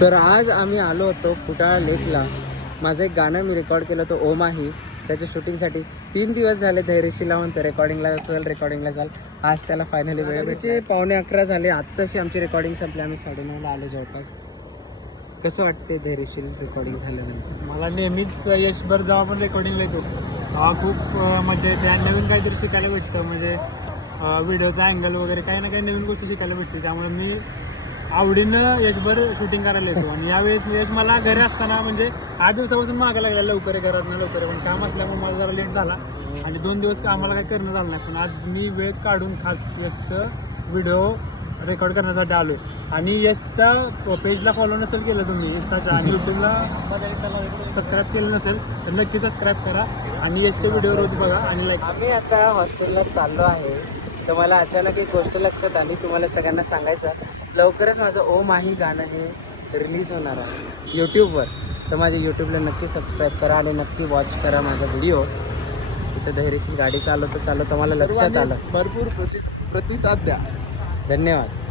तर आज आम्ही आलो होतो फुटाळा लेकला. माझं एक गाणं मी रेकॉर्ड केलं होतं ओ माही, त्याच्या शूटिंगसाठी 3 दिवस झाले धैर्यशी लावून तर रेकॉर्डिंगला चाल. आज त्याला फायनली वेळ भेटचे. 11:15 झाले, आत्ताशी आमची रेकॉर्डिंग संपली. आम्ही 9:30ला आलो जवळपास. कसं वाटते धैर्यशील रेकॉर्डिंग झाल्यानंतर? मला नेहमीच यशभर जेव्हा पण रेकॉर्डिंग येतो तेव्हा खूप मजा येते आणि नवीन काहीतरी शिकायला भेटतं. म्हणजे व्हिडिओचा अँगल वगैरे काही ना काही नवीन गोष्टी शिकायला भेटते. त्यामुळे मी आवडीनं यशभर शूटिंग करायला येतो. आणि यावेळेस यश मला घरी असताना म्हणजे 8 दिवसापासून मागा लागला लवकर घरात ना लवकर, पण काम असल्यामुळे मला जरा लेट झाला आणि 2 दिवस आम्हाला काही करणं झालं नाही. पण आज मी वेळ काढून खास यशचं व्हिडिओ रेकॉर्ड करण्यासाठी आलो. आणि यशच्या पेजला फॉलो नसेल केलं तुम्ही इंस्टाच्या आणि यूट्यूबला सबस्क्राईब केलं नसेल तर नक्की सबस्क्राईब करा आणि यशचे व्हिडिओ रोज बघा आणि लाईक. आम्ही आता हॉस्टेलला चाललो आहे. तर मला अचानक एक गोष्ट लक्षात आली, तुम्हाला सगळ्यांना सांगायचं. लवकरच माझं ओ माही गाणं हे रिलीज होणार आहे यूट्यूबवर. तर माझ्या यूट्यूबला नक्की सबस्क्राईब करा आणि नक्की वॉच करा माझा व्हिडिओ. इथं धैर्यशील गाडी चालवतं मला लक्षात आलं. भरपूर प्रतिसाद द्या. धन्यवाद.